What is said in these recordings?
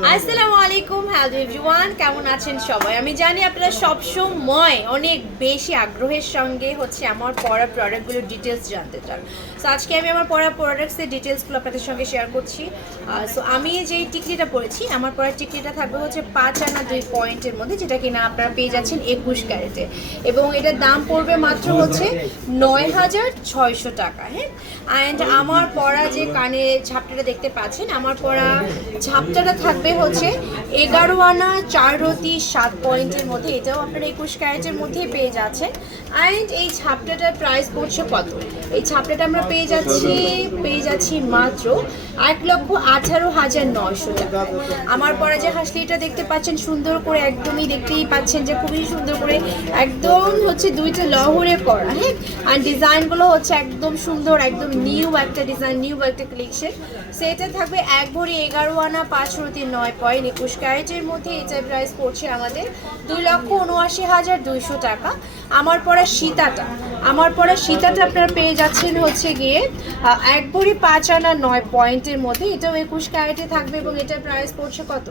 আসসালামু আলাইকুম, hello everyone, কেমন আছেন সবাই? আমি জানি আপনারা সবসময় অনেক বেশি আগ্রহের সঙ্গে আমার পড়া প্রোডাক্টগুলোর ডিটেলস জানতে চান। সো আজকে আমি আমার পড়া প্রোডাক্টসের ডিটেলসগুলো আপনাদের সঙ্গে শেয়ার করছি। সো আমি যেই টিকলিটা পরেছি, আমার পড়ার টিকলিটা থাকবে 5 আনা 2 পয়েন্টের মধ্যে, যেটা কিনা আপনারা পেয়ে যাচ্ছেন 21 ক্যারেটে, এবং এটার দাম পড়বে মাত্র 9,600 টাকা। হ্যাঁ, অ্যান্ড আমার পড়া যে কানে ঝাপটাটা দেখতে পাচ্ছেন, আমার পড়া ঝাপটাটা থাকবে 11 আনা 4 রতি 7 পয়েন্টের মধ্যে। এটাও আপনারা 21 ক্যারেটের মধ্যেই পেয়ে যাচ্ছেন। অ্যান্ড এই ঝাপটাটার প্রাইস পড়ছে কত? এই ঝাপটাটা আমরা পেয়ে যাচ্ছি মাত্র 1,18,900 টাকা। আমার পরে যে হাসলিটা দেখতে পাচ্ছেন সুন্দর করে, একদমই দেখতেই পাচ্ছেন যে খুবই সুন্দর করে একদম দুইটা লহরে করা। হ্যাঁ, আর ডিজাইনগুলো একদম সুন্দর, একদম নিউ একটা ডিজাইন, নিউ একটা কালেকশন। সেটা থাকবে 1 ভরি 11 আনা 5 রতি 9 পয়েন্ট 21 ক্যারেটের মধ্যে। এটার প্রাইস পড়ছে আমাদের 2,79,200 টাকা। আমার পরা সীতাটা আপনারা পেয়ে যাচ্ছেন গিয়ে 1 ভরি 5 আনা 9 পয়েন্টের মধ্যে। এটাও 21 ক্যারেটে থাকবে এবং এটার প্রাইস পড়ছে কত?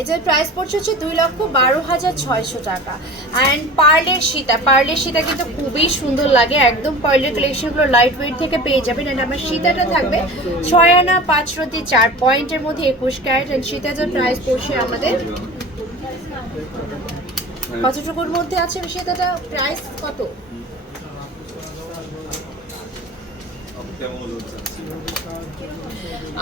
এটার প্রাইস পড়ছে 2,12,600 টাকা। অ্যান্ড পার্লের সীতা কিন্তু খুবই সুন্দর লাগে, একদম পার্লের কালেকশনগুলো লাইট ওয়েট থেকে পেয়ে যাবেন। অ্যান্ড আমার সীতাটা থাকবে 6 আনা 5 রতি 4 পয়েন্টের মধ্যে 21 ক্যারেট। অ্যান্ড সীতাটার প্রাইস পড়ছে আমাদের কতটুকুর মধ্যে আছে? সীতাটা প্রাইস কত?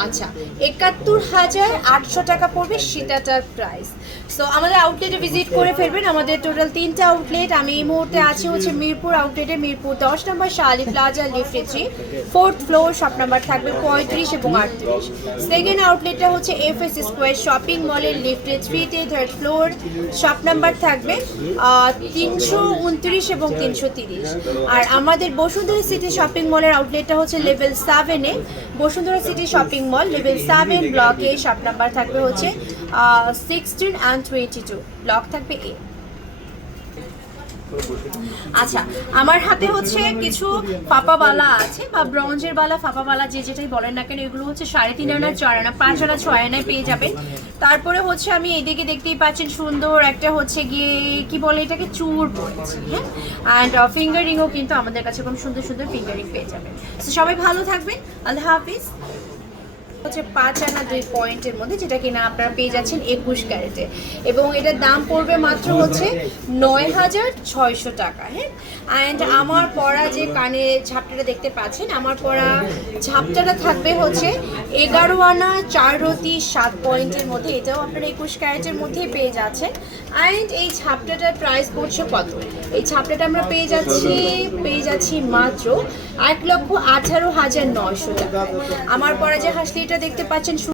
আচ্ছা, 71,800 টাকা পড়বে সীতাটার প্রাইস। সো আমাদের আউটলেটে ভিজিট করে ফেলবেন। আমাদের টোটাল 3টা আউটলেট। আমি এই মুহূর্তে আছি মিরপুর আউটলেটে, মিরপুর 10 নম্বর শালি প্লাজা লিফটে 3, 4th ফ্লোর, শপ নাম্বার থাকবে 35 এবং 38। সেকেন্ড আউটলেটটা এফএস স্কোয়ার শপিং মলের লিফটে 3তে 3rd ফ্লোর, শপ নাম্বার থাকবে 329 এবং 330। আর আমাদের বসুন্ধরা সিটি শপিং মলের আউটলেটটা লেভেল 7-এ, Bashundhara city shopping mall level 7 ব্লকে, শপ নাম্বার থাকবে 16 and 22, ব্লক থাকবে এ। আচ্ছা, আমার হাতে কিছু ফাপা বালা আছে, বা ব্রঞ্জের বালা, ফাপা বালা যে যেটাই বলেন না কেন, এগুলো 3.5 আনা 4 আনা 5 আনা 6 আনায় পেয়ে যাবেন। তারপরে আমি এইদিকে দেখতেই পাচ্ছেন সুন্দর একটা গিয়ে কি বলে এটাকে, চূড় পড়েছে। হ্যাঁ, অ্যান্ড ফিঙ্গারিংও কিন্তু আমাদের কাছে খুব সুন্দর সুন্দর ফিঙ্গারিং পেয়ে যাবেন। তো সবাই ভালো থাকবেন, আল্লাহ হাফিজ। 5 আনা 2 পয়েন্টের মধ্যে, যেটা কিনা আপনারা পেয়ে যাচ্ছেন 21 ক্যারেটে, এবং এটার দাম পড়বে মাত্র 9,600 টাকা। হ্যাঁ, অ্যান্ড আমার পরা যে কানে ঝাপটাটা দেখতে পাচ্ছেন, আমার পরা ঝাপটাটা থাকবে 11 আনা 4 রতি 7 পয়েন্টের মধ্যে। এটাও আপনারা 21 ক্যারেটের মধ্যেই পেয়ে যাচ্ছেন। অ্যান্ড এই ঝাপটাটার প্রাইস পড়ছে কত? এই ঝাপটাটা আমরা পেয়ে যাচ্ছি মাত্র 1,18,900 টাকা। আমার পরা যে হাসলিটা দেখতে পাচ্ছেন